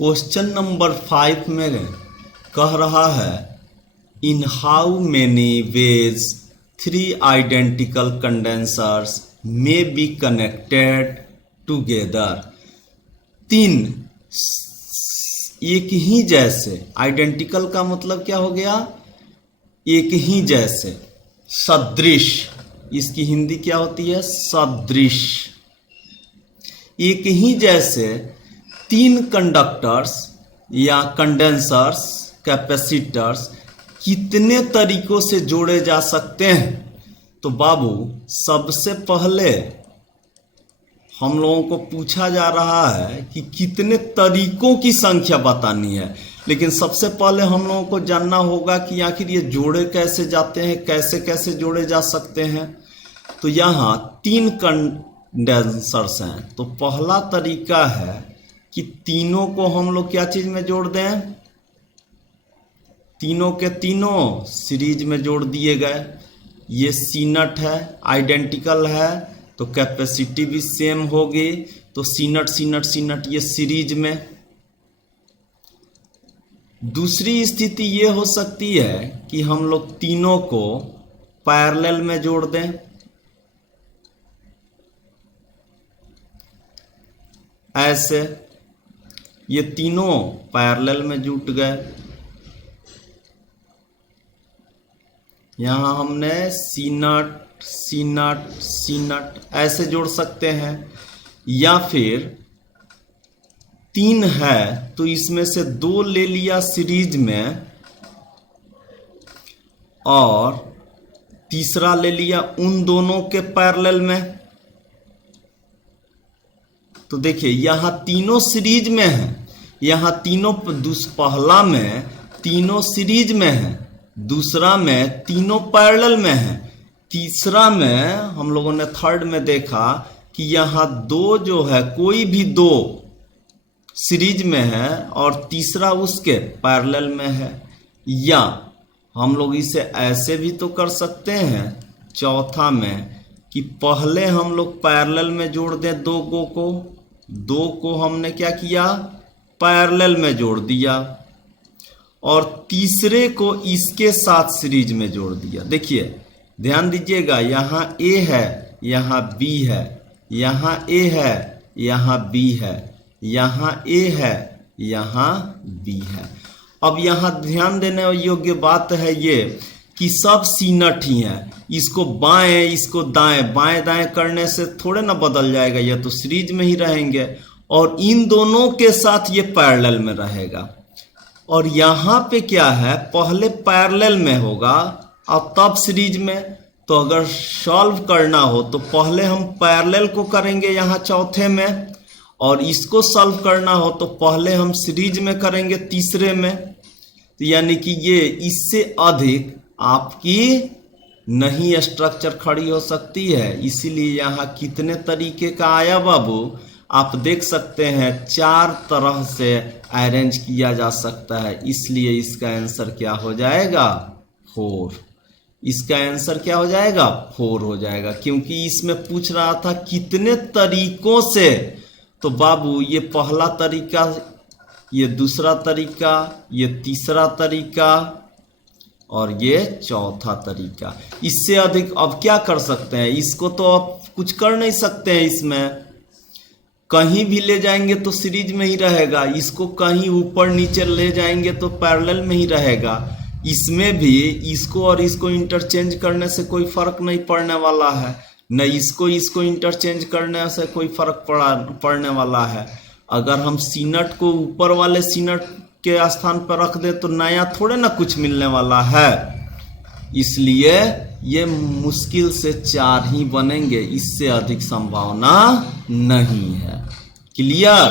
Question number 5 में कह रहा है in how many ways 3 identical condensers may be connected together. 3 एक ही जैसे, आइडेंटिकल का मतलब क्या हो गया, एक ही जैसे, सदृश, इसकी हिंदी क्या होती है, सदृश। एक ही जैसे 3 कंडक्टर्स या कंडेंसर्स, कैपेसिटर्स कितने तरीकों से जोड़े जा सकते हैं। तो बाबू सबसे पहले हम लोगों को पूछा जा रहा है कि कितने तरीकों की संख्या बतानी है, लेकिन सबसे पहले हम लोगों को जानना होगा कि आखिर ये जोड़े कैसे जाते हैं, कैसे कैसे जोड़े जा सकते हैं। तो यहाँ 3 कंडेंसर्स हैं, तो पहला तरीका है कि तीनों को हम लोग क्या चीज में जोड़ दें, तीनों के तीनों सीरीज में जोड़ दिए गए। ये सी नट है, आइडेंटिकल है, तो कैपेसिटी भी सेम होगी, तो सी नट सी नट सी नट ये सीरीज में। दूसरी स्थिति ये हो सकती है कि हम लोग तीनों को पैरेलल में जोड़ दें, ऐसे ये तीनों पैरेलल में जुट गए। यहां हमने सी नट सी नट सी नट ऐसे जोड़ सकते हैं, या फिर 3 है तो इसमें से 2 ले लिया सीरीज में और तीसरा ले लिया उन दोनों के पैरेलल में। तो देखिए यहां तीनों सीरीज में है, यहां तीनों पहला में तीनों सीरीज में है, दूसरा में तीनों पैरेलल में है, तीसरा में हम लोगों ने थर्ड में देखा कि यहां 2 जो है कोई भी 2 सीरीज में है और तीसरा उसके पैरेलल में है। या हम लोग इसे ऐसे भी तो कर सकते हैं चौथा में कि पहले हम लोग पैरेलल में जोड़ दें 2 को हमने क्या किया, पैरेलल में जोड़ दिया, और तीसरे को इसके साथ सीरीज में जोड़ दिया। देखिए ध्यान दीजिएगा, यहाँ ए है, यहाँ बी है, यहाँ ए है, यहाँ बी है, यहाँ ए है, यहाँ बी है। अब यहाँ ध्यान देने योग्य बात है ये कि सब सी नट ही हैं, इसको बाएं इसको दाएं, बाएं दाएं करने से थोड़े ना बदल जाएगा, ये तो सीरीज में ही रहेंगे, और इन दोनों के साथ ये पैरेलल में रहेगा। और यहाँ पे क्या है, पहले पैरेलल में होगा और तब सीरीज में। तो अगर सॉल्व करना हो तो पहले हम पैरेलल को करेंगे यहाँ चौथे में, और इसको सॉल्व करना हो तो पहले हम सीरीज में करेंगे तीसरे में। तो यानी कि ये इससे अधिक आपकी नहीं स्ट्रक्चर खड़ी हो सकती है। इसीलिए यहाँ कितने तरीके का आया बाबू, आप देख सकते हैं 4 तरह से अरेंज किया जा सकता है। इसलिए इसका आंसर क्या हो जाएगा, 4। इसका आंसर क्या हो जाएगा, 4 हो जाएगा, क्योंकि इसमें पूछ रहा था कितने तरीकों से। तो बाबू ये पहला तरीका, ये दूसरा तरीका, ये तीसरा तरीका और ये चौथा तरीका। इससे अधिक अब क्या कर सकते हैं, इसको तो अब कुछ कर नहीं सकते हैं, इसमें कहीं भी ले जाएंगे तो सीरीज में ही रहेगा, इसको कहीं ऊपर नीचे ले जाएंगे तो पैरेलल में ही रहेगा। इसमें भी इसको और इसको इंटरचेंज करने से कोई फर्क नहीं पड़ने वाला है, न इसको इंटरचेंज करने से कोई फर्क पड़ने वाला है। अगर हम सी नट को ऊपर वाले सी नट के स्थान पर रख दे तो नया थोड़े ना कुछ मिलने वाला है। इसलिए ये मुश्किल से 4 ही बनेंगे, इससे अधिक संभावना नहीं है। क्लियर।